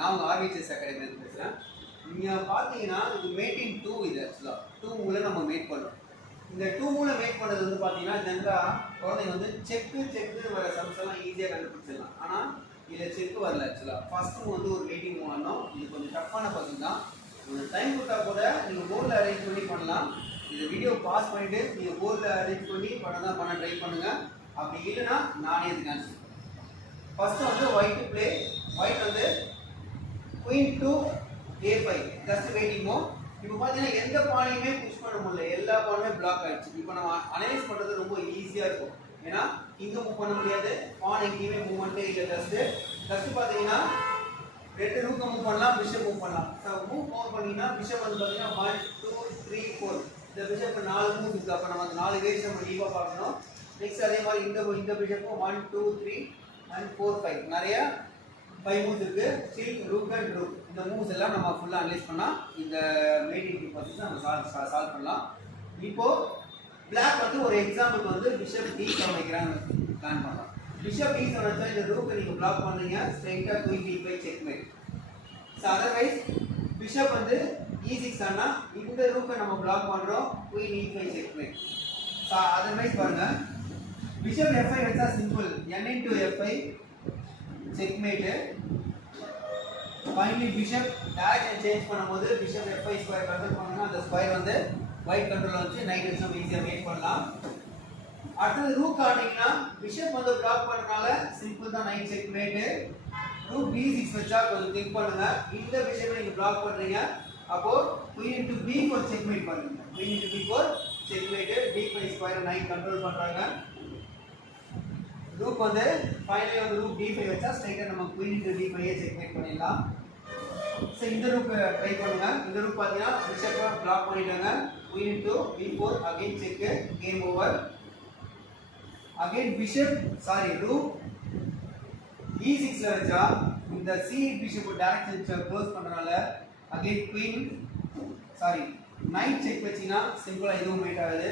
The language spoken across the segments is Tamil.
நான் உங்கள் ஆர்விஎஸ் அகாடமிலேருந்து பேசுகிறேன். நீங்கள் பார்த்தீங்கன்னா இது மேட்டிங் 2 இது ஆக்சுவலாக 2 மூலம் நம்ம மேட் பண்ணுறோம். இந்த 2 மூலம் மேட் பண்ணது வந்து பார்த்தீங்கன்னா ஜென்ரலாக குழந்தைங்க வந்து செக்குன்னு வர சம்ஸ் எல்லாம் ஈஸியாக கண்டுபிடிச்சிடலாம். ஆனால் இதில் செக்கு வரல ஆக்சுவலாக. ஃபஸ்ட்டு வந்து ஒரு மேட்டிங் மூவ் ஆனோம். இது கொஞ்சம் டஃப்பான பசங்க தான். ஒரு டைம் கொடுத்தா கூட நீங்கள் போர்டில் அரேஞ்ச் பண்ணி பண்ணலாம். இந்த வீடியோ பாஸ் பண்ணிவிட்டு நீங்கள் போர்டில் அரேஞ்ச் பண்ணி பண்ண ட்ரை பண்ணுங்கள். அப்படி இல்லைன்னா நானே இதுக்கு ஆன்சர். ஃபர்ஸ்ட் வந்து ஒயிட் டு ப்ளே. ஒயிட் வந்து queen to a5 just waiting mode. இப்போ பார்த்தீங்கன்னா எந்த பானையுமே புஷ் பண்ண முடியல, எல்லா பானுமே பிளாக் ஆயிடுச்சு. இப்போ நம்ம அனலைஸ் பண்ணுறது ரொம்ப ஈஸியாக இருக்கும். ஏன்னா இங்கே மூவ் பண்ண முடியாது, பான் எங்கேயுமே மூவ்மெண்ட்டே இல்லை. ஜஸ்ட் பார்த்தீங்கன்னா ரெண்டு ரூக்கை மூவ் பண்ணலாம், பிஷப் மூவ் பண்ணலாம். மூவ் பவர் பண்ணிங்கன்னா பிஷப் வந்து பார்த்தீங்கன்னா 1 2 3 4 இந்த பிஷப் 4 மூவ் இருக்குது. அப்போ நம்ம அந்த 4 வேஸ் நம்ம டீப்பாக பார்க்கணும். நெக்ஸ்ட் அதே மாதிரி இந்த பிஷப்பும் 1 2 3 and 4 5 நிறைய 5 மூவ்ஸ் இருக்கு. ஸ்டில் ரூக் அண்ட் ரூக் இந்த மூவ்ஸ் எல்லாம் நம்ம ஃபுல்லாக அனலைஸ் பண்ணால் இந்த மேட்டிங் ப்ராசஸ் நம்ம சால்வ் பண்ணலாம். இப்போ பிளாக் வந்து ஒரு எக்ஸாம்பிளுக்கு வந்து பிஷப் D7 வைக்கிறாங்க பிளான் பண்ணலாம். பிஷப் D7 வச்சா இந்த ரூக்கை நீங்கள் பிளாக் பண்ணுறீங்க, ஸ்ட்ரைட்டாக queen D5 checkmate. So otherwise bishop வந்து E6 ஆனால் இந்த ரூக்கை நம்ம பிளாக் பண்ணுறோம், queen E5 checkmate. So otherwise பாருங்கள், பிஷப் F5 வச்சா simple, n into F5 checkmate. Finally bishop direction change பண்ணும்போது பிஷப் F5 ஸ்கொயர் கண்ட்ரோல் பண்ணோம்னா அந்த ஸ்கொயர் வந்து ஒயிட் கண்ட்ரோல் வச்சு நைட் வச்சு நம்ம ஈஸியாக மேக் பண்ணலாம். அடுத்தது ரூக் ஆடிங்கன்னா பிஷப் வந்து பிளாக் பண்ணனால சிம்பிள் தான், நைட் செக்மேட்டு. ரூக் D6 வச்சா கொஞ்சம் திங்க் பண்ணுங்க. இந்த பிஷப்பை நீங்கள் பிளாக் பண்ணுறீங்க, அப்போ குயின் into B4 செக்மேட் பண்ணுங்க. Queen into B4 checkmate. D5 square knight control பண்ணுறாங்க. ரூக் வந்து ஃபைனலி வந்து ரூக் D5 வச்சா ஸ்ட்ரைட்டாக நம்ம குயின் into D5 செக்மேட் பண்ணிடலாம். ஸோ இந்த ரூக் ட்ரை பண்ணுங்க. இந்த ரூக் பார்த்தீங்கன்னா பிஷப்பை பிளாக் பண்ணிட்டாங்க. Queen into B4 again check, game over. Again rook E6ல வச்சா இந்த C8 பிஷப் டைரக்ஷன் க்ளோஸ் பண்றனால அகைன் நைட் செக் வச்சீங்கன்னா சிம்பிளா இதுவும் மேட் ஆகுது.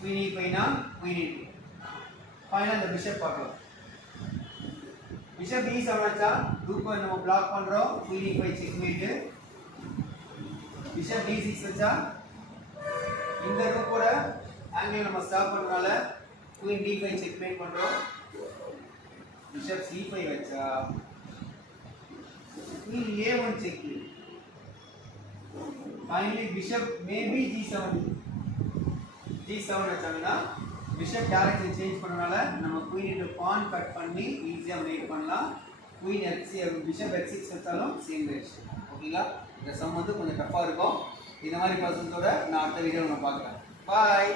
குயின் E5 னா குயின் E2. ஃபைனல் இந்த பிஷப் பார்க்கலாம். பிஷப் E7 வச்சா ரூக்கை நம்ம பிளாக் பண்றோம், queen E5 checkmate. Bishop D6 வச்சா இந்த ரூக்கோட ஆங்கிள் நம்ம ஸ்டாப் பண்றனால குயின் D5 செக்மேட் பண்றோம். பிஷப் C5 வச்சா queen A1 check. Finally bishop maybe G7 வச்சாங்கன்னா பிஷப் டைரக்ஷன் சேஞ்ச் பண்ணனால நம்ம குயின் into பான் கட் பண்ணி ஈஸியா மேக் பண்ணலாம். குயின் பிஷப் X6 வச்சாலும் சேம் ரியாக்ஷன். ஓகேங்களா? இந்த சம் வந்து கொஞ்சம் டஃப்பா இருக்கும். இந்த மாதிரி ப்ராசஸோட நான் அடுத்த வீடியோல நான் பார்க்குறேன். பாய்.